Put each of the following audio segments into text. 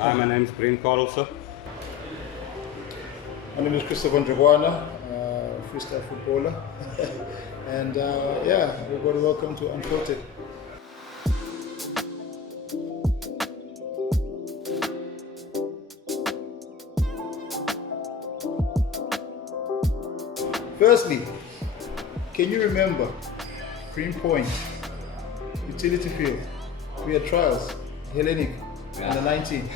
Hi, my name is Brent Carelse. My name is Khris Njokwana, freestyle footballer. And yeah, everybody welcome to Unfiltrd. Firstly, can you remember Green Point, Utility Field, we had trials, Hellenic, under 19.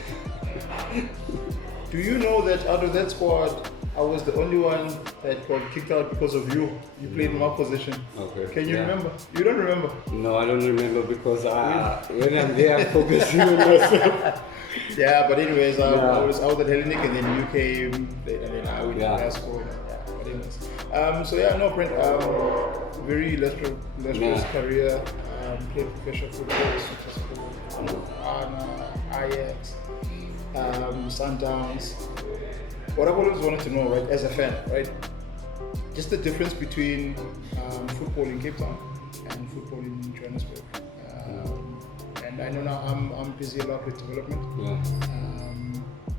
Do you know that out of that squad, I was the only one that got kicked out because of you? You played in my position. Okay. Can you remember? You don't remember? No, I don't remember because when I'm there, I'm focusing on myself. Yeah, but anyways, I was out at Hellenic and then you came, and then I went to Glasgow. Yeah, but anyways. So yeah, no, Brent, very illustrious career. Played professional football, Super Sport, Ajax, Sundowns. What I've always wanted to know, right, as a fan, right, just the difference between football in Cape Town and football in Johannesburg. And I know now I'm busy a lot with development,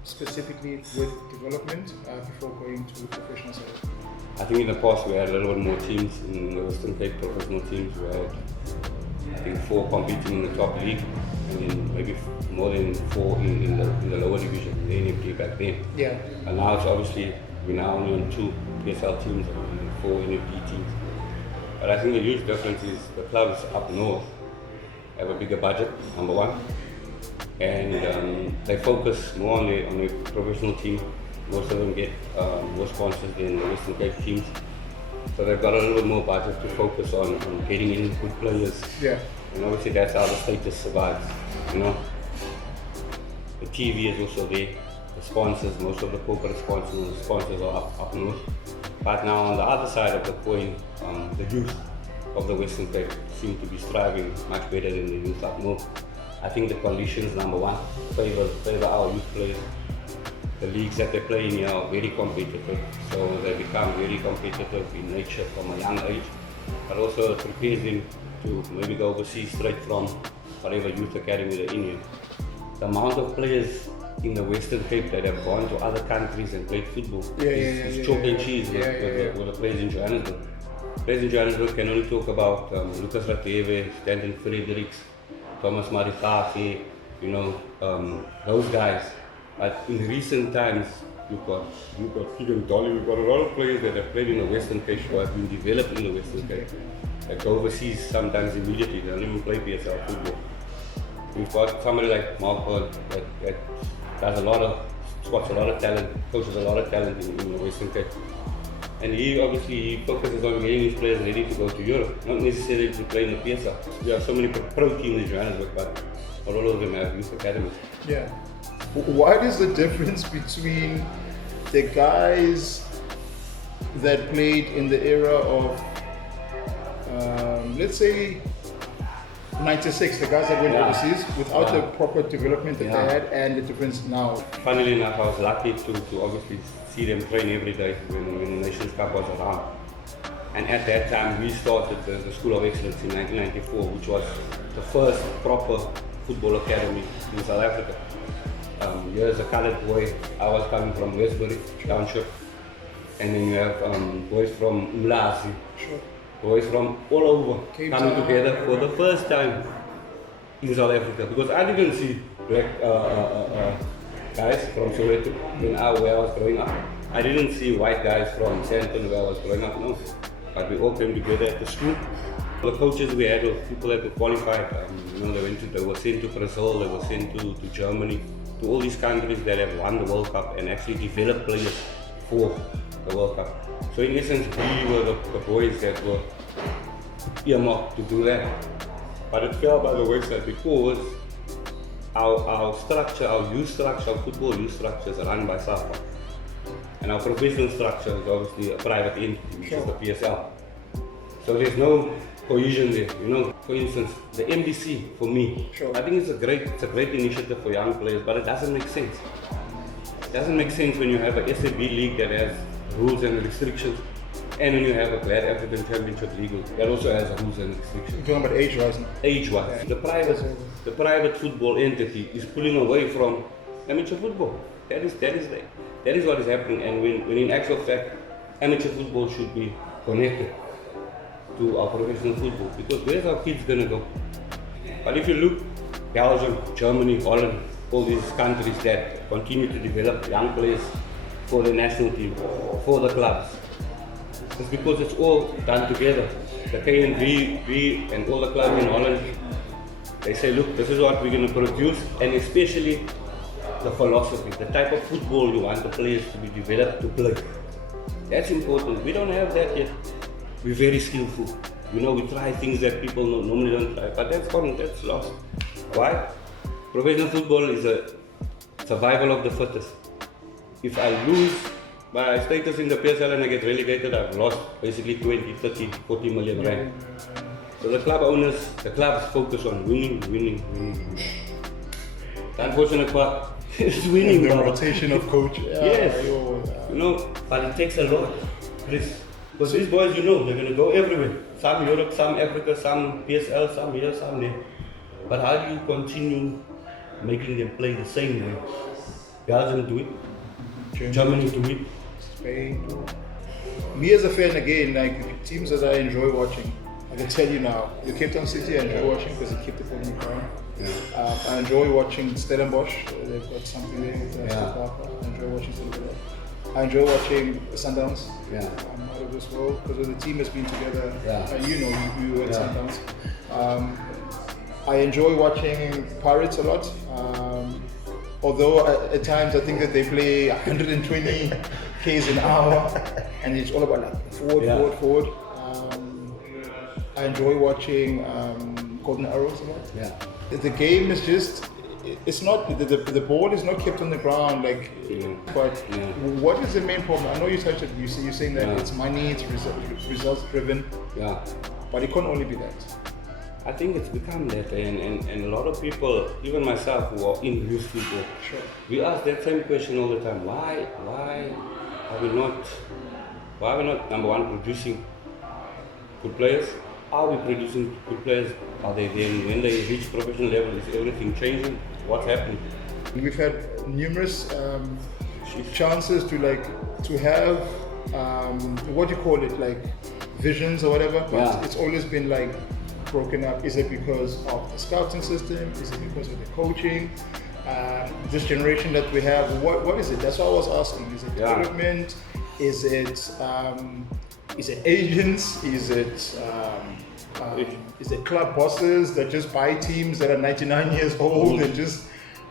specifically with development before going to professional side. I think in the past we had a little bit more teams in the Western Cape, professional teams. We had, I think, 4 competing in the top league, and then maybe more than 4 in the lower division, the NFD back then. Yeah. And now it's obviously, we're now only on 2 PSL teams and 4 NFD teams. But I think the huge difference is the clubs up north have a bigger budget, number one, and they focus more on the professional team. Most of them get more sponsors than the Western Cape teams. So they've got a little bit more budget to focus on getting in good players. Yeah. And obviously that's how the status survives, you know. The TV is also there, the sponsors, most of the corporate sponsors are up north. But now on the other side of the coin, the youth of the Western Cape seem to be striving much better than the youth up north. I think the conditions, number one, favor our youth players. The leagues that they play in here are very competitive, so they become very competitive in nature from a young age, but also it prepares them to maybe go overseas straight from whatever youth academy they're in here. The amount of players in the Western Cape that have gone to other countries and played football is chalk and cheese with the players in Johannesburg. Players in Johannesburg can only talk about Lucas Rateve, Stanton Fredericks, Thomas Marikafe, you know, those guys. But in recent times, you've got Keegan Dolly, we've got a lot of players that have played in the Western Cape who have been developed in the Western Cape. They go overseas sometimes immediately, they don't even play PSL football. We've got somebody like Mark that does spots a lot of talent, coaches a lot of talent in the Western Cape. And he obviously focuses on getting his players ready to go to Europe, not necessarily to play in the PSL. There are so many pro teams in Johannesburg, but not all of them have youth academies. Yeah. What is the difference between the guys that played in the era of, let's say, 96, the guys that went overseas without the proper development that they had, and the difference now? Funnily enough, I was lucky to obviously see them train every day when the Nations Cup was around. And at that time, we started the School of Excellence in 1994, which was the first proper football academy in South Africa. Here's a colored boy. I was coming from Westbury Township, and then you have boys from Umlazi, boys from all over coming together for the first time in South Africa. Because I didn't see black guys from Soweto where I was growing up. I didn't see white guys from Sandton where I was growing up. No, but we all came together at the school. The coaches we had were people that were qualified. You know, they were sent to Brazil, they were sent to Germany, to all these countries that have won the World Cup and actually developed players for the World Cup. So in essence, we were the boys that were earmarked to do that. But it fell by the wayside because our structure, our youth structure, our football youth structure is run by SAFA. And our professional structure is obviously a private entity, which is the PSL. So there's no cohesion there, you know. For instance, the MDC for me, I think it's a great initiative for young players, but it doesn't make sense. It doesn't make sense when you have a SAB league that has rules and restrictions, and when you have a Glad African Championship league that also has rules and restrictions. You're talking about age-wise? Age-wise. Yeah. The private football entity is pulling away from amateur football. That is what is happening. And when in actual fact, amateur football should be connected to our professional football, because where's our kids gonna go? But if you look, Belgium, Germany, Holland, all these countries that continue to develop young players for the national team, for the clubs, it's because it's all done together. The KNV and all the clubs in Holland, they say, look, this is what we're going to produce, and especially the philosophy, the type of football you want the players to be developed to play. That's important. We don't have that yet. We're very skillful. We try things that people normally don't try, but that's gone, that's lost. Why? Professional football is a survival of the fittest. If I lose my status in the PSL and I get relegated, I've lost basically 20, 30, 40 million rand. So the club owners, the clubs focus on winning. The unfortunate part is winning. The rotation of coach. Yes. But it takes a lot, Chris. Because these boys, they're going to go everywhere. Some Europe, some Africa, some PSL, some here, some there. But how do you continue making them play the same way? Belgium do it, Germany do it, Spain do it. Me as a fan, again, like teams that I enjoy watching, I can tell you now, the Cape Town City I enjoy watching because they keep the ball in the ground. Yeah. I enjoy watching Stellenbosch, they've got something there with I enjoy watching Stellenbosch. I enjoy watching Sundowns. Out of this world, because the team has been together. You were at Sundowns. I enjoy watching Pirates a lot. Although at times I think that they play 120 k's an hour, and it's all about like forward. I enjoy watching Golden Arrows a lot. The game is just, it's not, the ball is not kept on the ground, but what is the main problem? I know you touched it, you're saying that it's money, it's results driven, but it can't only be that. I think it's become that, and a lot of people, even myself, who are in youth football, we ask that same question all the time. Why are we not number one producing good players? Are we producing good players? Are they then, when they reach professional level, is everything changing? What's happening? We've had numerous chances to have what do you call it, like visions or whatever, but it's always been broken up. Is it because of the scouting system? Is it because of the coaching? This generation that we have, what is it? That's what I was asking. Is it development? Is it agents? Is it club bosses that just buy teams that are 99 years old and just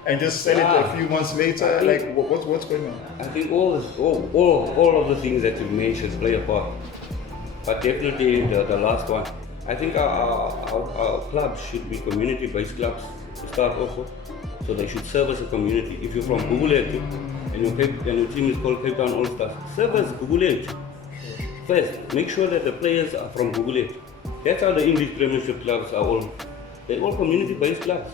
sell it a few months later? What's going on? I think all of the things that you mentioned play a part, but definitely the last one. I think our clubs should be community-based clubs to start off with, so they should service a community. If you're from Gugulethu and your team is called Cape Town All Stars, service Gugulethu. First, make sure that the players are from Gugulethu. That's how the English Premiership clubs are all. They're all community-based clubs.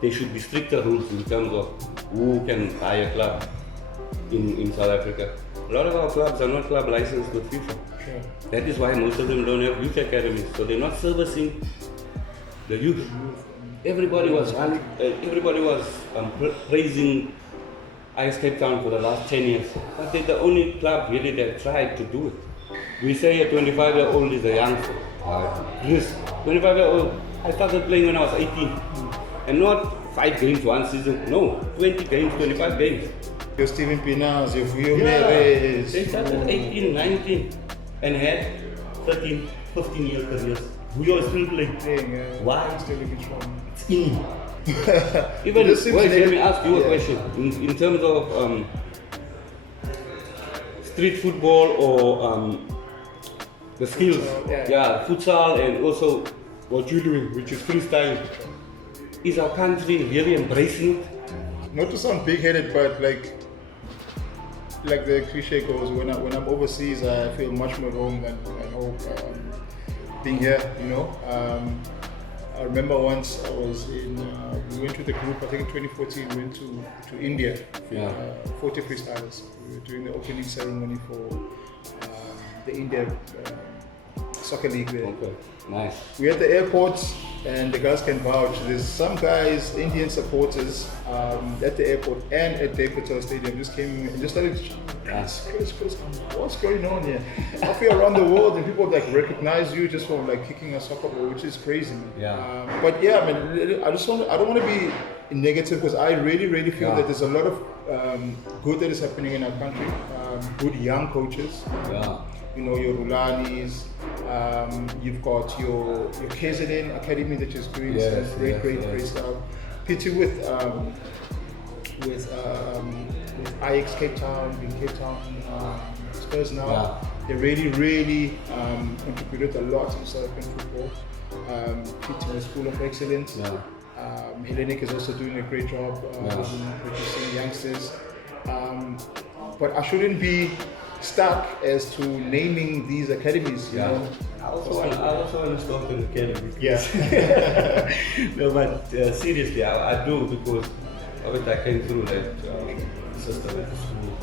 There should be stricter rules in terms of who can buy a club in South Africa. A lot of our clubs are not club licensed with FIFA. That is why most of them don't have youth academies, so they're not servicing the youth. Everybody was praising IS Cape Town for the last 10 years, but they're the only club really that tried to do it. We say a 25-year-old is a youngster. Chris, 25-year-old, I started playing when I was 18, and not 5 games one season, no, 20 games, 25 games. Your Stephen Pinas, your Vuyo Meres. They started 18, 19. And had 13, 15-year careers. We are still playing. Why? Still looking strong. It's in. Even, let me ask you a question. In terms of street football or the skills, futsal, and also what you're doing, which is freestyle, is our country really embracing it? Not to sound big-headed, but like the cliche goes, when I'm overseas, I feel much more home than I know being here. I remember once I was we went with the group. I think in 2014 we went to India. 40 freestylers. We were doing the opening ceremony for the India soccer league there. Okay, nice. We're at the airport, and the guys can vouch. There's some guys, Indian supporters, at the airport and at the Patel Stadium just came and just started. Chris, what's going on here? I feel around the world and people like recognize you just from like kicking a soccer ball, which is crazy, man. Yeah. But yeah, I mean, I don't want to be negative because I really feel that there's a lot of good that is happening in our country. Good young coaches. Yeah. You know, your Rulanis, you've got your Cohesion academy that is doing some great stuff. Pity with Ajax Cape Town, in Cape Town Spurs now. Yeah. They really contributed a lot in South African football. Pity with School of Excellence. Yeah. Hellenic is also doing a great job producing youngsters. But I shouldn't be stuck as to naming these academies, you know. I also want to start an academy. Yeah. No, but seriously, I do, because of it I came through that system at the school.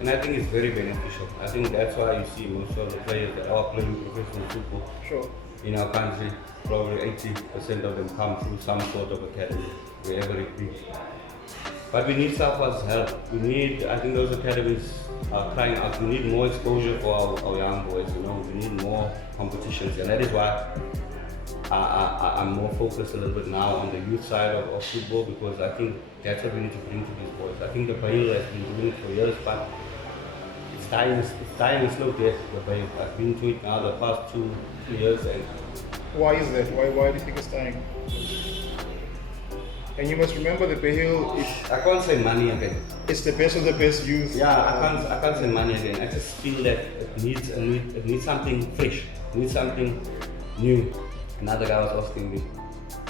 And I think it's very beneficial. I think that's why you see most of the players that are playing professional football in our country, probably 80% of them come through some sort of academy, wherever it be. But we need Southwest help. I think those academies are crying out. We need more exposure for our young boys, you know. We need more competitions, and that is why I'm more focused a little bit now on the youth side of football, because I think that's what we need to bring to these boys. I think the Bahia has been doing it for years, but it's dying a slow death, the Bahia. I've been to it now the past two years. And why is that? Why do you think it's dying? And you must remember that Bahia I can't say money again. It's the best of the best youth. Yeah, I can't say money again. I just feel that it needs something fresh. It needs something new. Another guy was asking me,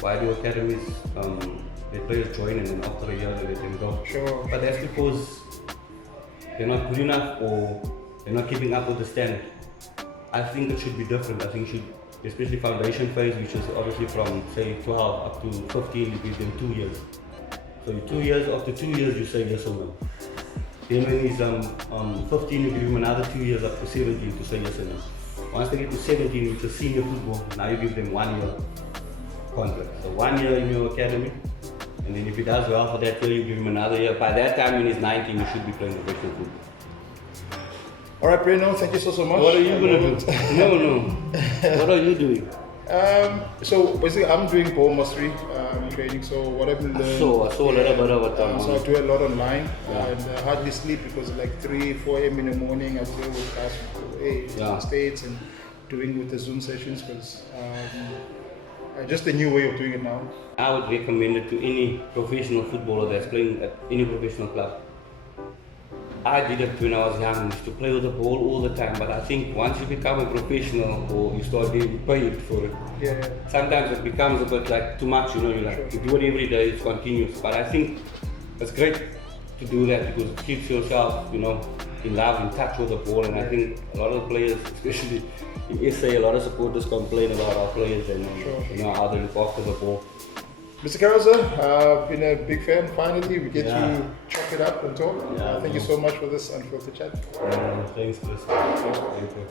why do academies the players join and then after a year they let them go? Sure. But that's because they're not good enough or they're not keeping up with the standard. I think it should be different. I think it should, especially foundation phase, which is obviously from say 12 up to 15, you give them 2 years. So after 2 years you say yes or no. Then when he's 15, you give him another 2 years up to 17 to say yes or no. Once they get to 17, which is senior football, now you give them 1 year contract. So 1 year in your academy, and then if he does well for that year, you give him another year. By that time when he's 19, you should be playing professional football. All right, Breno, thank you so much. What are you going to do? No. What are you doing? So basically, I'm doing ball mastery training. So what I've learned. I saw a little bit of it. So I do a lot online, and I hardly sleep because like 3, 4 a.m. in the morning I deal with guys from States and doing with the Zoom sessions, because just a new way of doing it now. I would recommend it to any professional footballer that's playing at any professional club. I did it when I was young, used to play with the ball all the time, but I think once you become a professional or you start getting paid for it, sometimes it becomes a bit like too much, you know, you do it every day, it's continuous. But I think it's great to do that because it keeps yourself, you know, in love, in touch with the ball, and I think a lot of players, especially in SA, a lot of supporters complain about our players and you know, how they look after the ball. Mr. Carelse, been a big fan. Finally, we get to chop it up and talk. Thank you so much for this Unfiltrd chat. Thanks, Chris. Thank you.